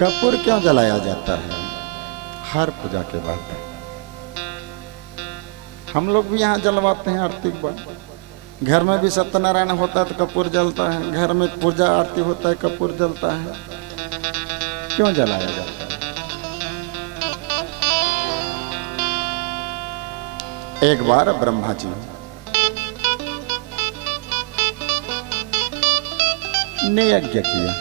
कपूर क्यों जलाया जाता है हर पूजा के बाद? हम लोग भी यहाँ जलवाते हैं आरती के बाद। घर में भी सत्यनारायण होता है तो कपूर जलता है, घर में पूजा आरती होता है कपूर जलता है। क्यों जलाया जाता है? एक बार ब्रह्मा जी ने यज्ञ किया।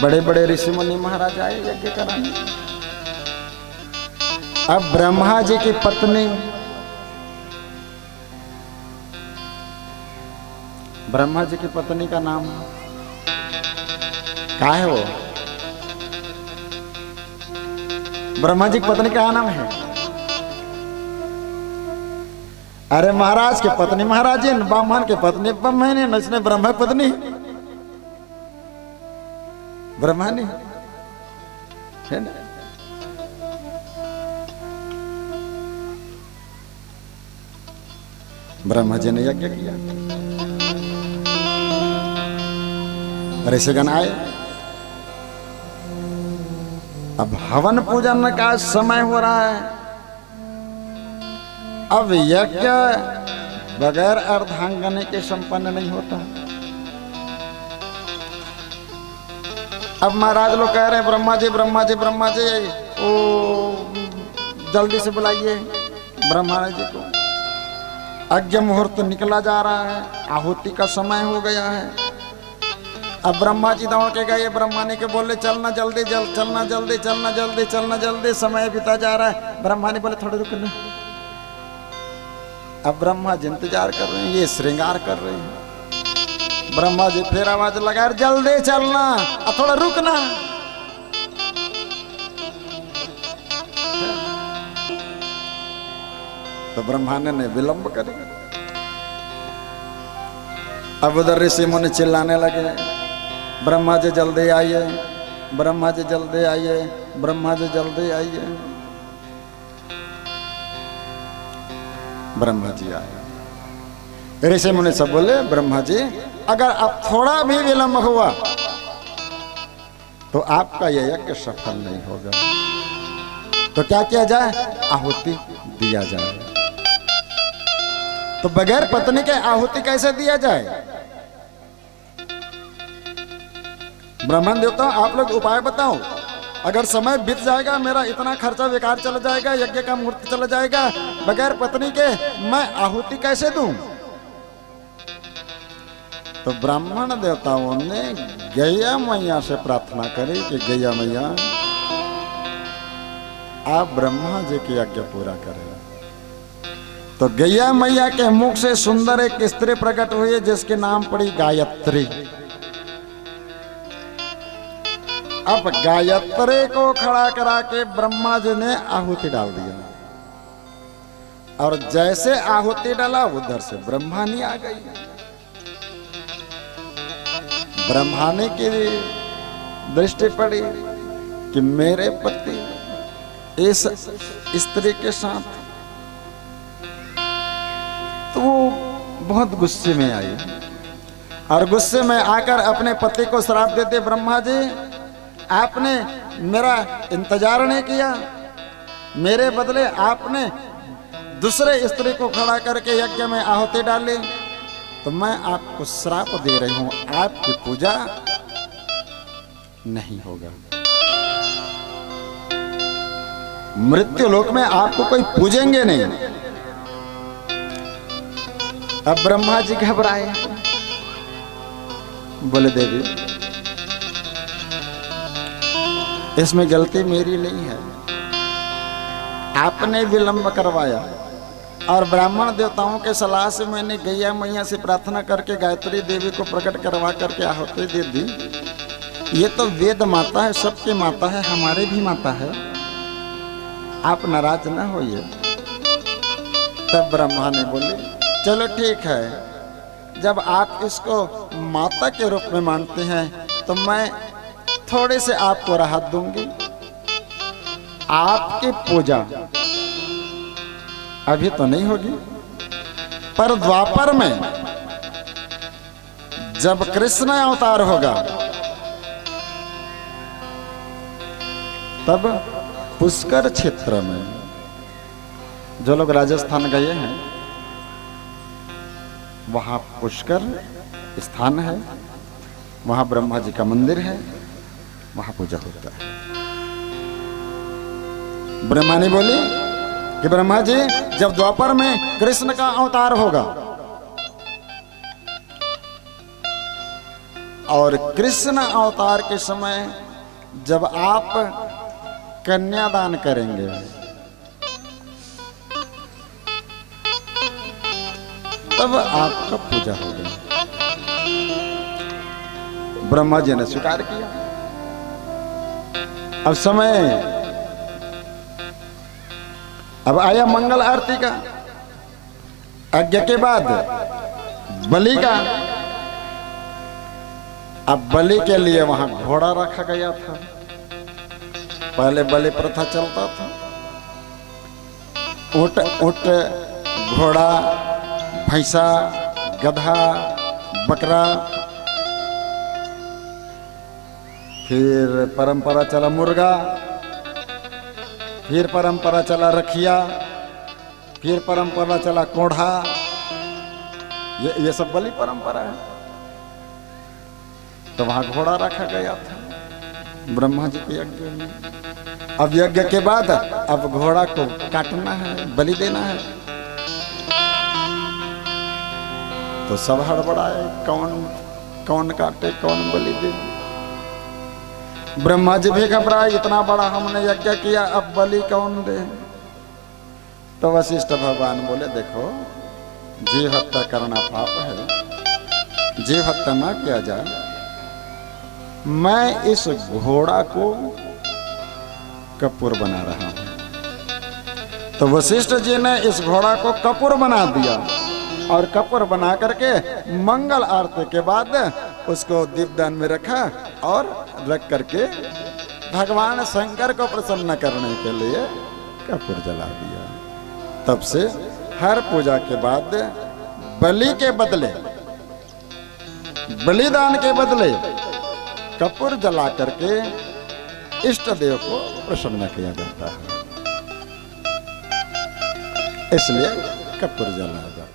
बड़े बड़े ऋषि मुनि महाराज आए यज्ञ कराने। अब ब्रह्मा जी की पत्नी, ब्रह्मा जी की पत्नी का नाम क्या है? वो ब्रह्मा जी की पत्नी का नाम है? अरे महाराज की पत्नी महाराज जी, ब्राह्मण की पत्नी ब्राह्मण, इसने ब्रह्मा की पत्नी ब्रह्मणी है ना। ब्रह्मा जी ने यज्ञ किया, ऋषिगण आए। अब हवन पूजन का समय हो रहा है। अब यज्ञ बगैर अर्धांगनी के संपन्न नहीं होता। अब महाराज लोग कह रहे हैं ब्रह्मा जी ब्रह्मा जी ब्रह्मा जी, ओ जल्दी से बुलाइए ब्रह्मा जी को। अज्ञ मुहूर्त निकला जा रहा है, आहुति का समय हो गया है। अब ब्रह्मा जी दौड़ के गए, ब्रह्मा ने के बोले चलना जल्दी चलना जल्दी चलना जल्दी चलना जल्दी, समय बीता जा रहा है। ब्रह्मा ने बोले थोड़े रुकना। अब ब्रह्मा जी इंतजार कर रहे हैं, ये श्रृंगार कर रहे हैं। ब्रह्मा जी फिर आवाज लगा जल्दी चलना, अब थोड़ा रुकना। तो ब्रह्मा ने विलंब कर। अब उधर ऋषि मुनि चिल्लाने लगे ब्रह्मा जी जल्दी आइए, ब्रह्मा जी जल्दी आइए, ब्रह्मा जी जल्दी आइए। ब्रह्मा जी आए। ऋषि मुनि सब बोले ब्रह्मा जी अगर अब थोड़ा भी विलंब हुआ तो आपका यह यज्ञ सफल नहीं होगा। तो क्या किया जाए? आहुति दिया जाए। तो बगैर पत्नी के आहुति कैसे दिया जाए? ब्राह्मण देवता आप लोग उपाय बताओ। अगर समय बीत जाएगा, मेरा इतना खर्चा बेकार चला जाएगा, यज्ञ का मुहूर्त चला जाएगा, बगैर पत्नी के मैं आहुति कैसे दूं? तो ब्राह्मण देवताओं ने गैया मैया से प्रार्थना करी कि गैया मैया आप ब्रह्मा जी की यज्ञ पूरा करें। तो गैया मैया के मुख से सुंदर एक स्त्री प्रकट हुई जिसके नाम पड़ी गायत्री। अब गायत्री को खड़ा करा के ब्रह्मा जी ने आहुति डाल दिया, और जैसे आहुति डाला उधर से ब्रह्मानी आ गई। ब्रह्मानी की दृष्टि पड़ी कि मेरे पति इस स्त्री के साथ, तो वो बहुत गुस्से में आई और गुस्से में आकर अपने पति को श्राप देते, ब्रह्मा जी आपने मेरा इंतजार नहीं किया, मेरे बदले आपने दूसरे स्त्री को खड़ा करके यज्ञ में आहुति डाली, तो मैं आपको श्राप दे रही हूं, आपकी पूजा नहीं होगा। मृत्यु लोक में आपको कोई पूजेंगे नहीं। अब ब्रह्मा जी घबराए, बोले देवी इसमें गलती मेरी नहीं है, आपने विलंब करवाया और ब्राह्मण देवताओं के सलाह से मैंने गैया मैया से प्रार्थना करके गायत्री देवी को प्रकट करवा करके आहुति दे दी। ये तो वेद माता है, सबकी माता है, हमारे भी माता है, आप नाराज ना होइए। तब ब्रह्मा ने बोले चलो ठीक है, जब आप इसको माता के रूप में मानते हैं तो मैं थोड़े से आपको राहत दूंगी। आपकी पूजा अभी तो नहीं होगी, पर द्वापर में जब कृष्ण अवतार होगा तब पुष्कर क्षेत्र में, जो लोग राजस्थान गए हैं वहां पुष्कर स्थान है, वहां ब्रह्मा जी का मंदिर है, वहां पूजा होता है। ब्रह्मा ने बोली कि ब्रह्मा जी जब द्वापर में कृष्ण का अवतार होगा और कृष्ण अवतार के समय जब आप कन्यादान करेंगे तब आपका पूजा होगा। ब्रह्मा जी ने स्वीकार किया। अब समय, अब आया मंगल आरती का, यज्ञ के बाद बलि का। अब बलि के लिए वहां घोड़ा रखा गया था। पहले बलि प्रथा चलता था, ऊंट ऊंट घोड़ा भैंसा गधा बकरा, फिर परंपरा चला मुर्गा, फिर परंपरा चला रखिया, फिर परंपरा चला कोढ़ा। ये सब बलि परंपरा है। तो वहां घोड़ा रखा गया था ब्रह्मा जी के यज्ञ में। अब यज्ञ के बाद अब घोड़ा को काटना है, बलि देना है। तो सब हड़बड़ाए, कौन काटे, कौन बलि दे। ब्रह्मा जी भी घबराए, इतना बड़ा हमने यज्ञ किया, अब बलि कौन दे। तो वशिष्ठ भगवान बोले देखो, जीव हत्या करना पाप है, जीव हत्या ना किया जाए। मैं इस घोड़ा को कपूर बना रहा हूं। तो वशिष्ठ जी ने इस घोड़ा को कपूर बना दिया और कपूर बना करके मंगल आरती के बाद उसको दीपदान में रखा और रख करके भगवान शंकर को प्रसन्न करने के लिए कपूर जला दिया। तब से हर पूजा के बाद बलि के बदले, बलिदान के बदले कपूर जला करके इष्ट देव को प्रसन्न किया जाता है। इसलिए कपूर जलाया जाता है।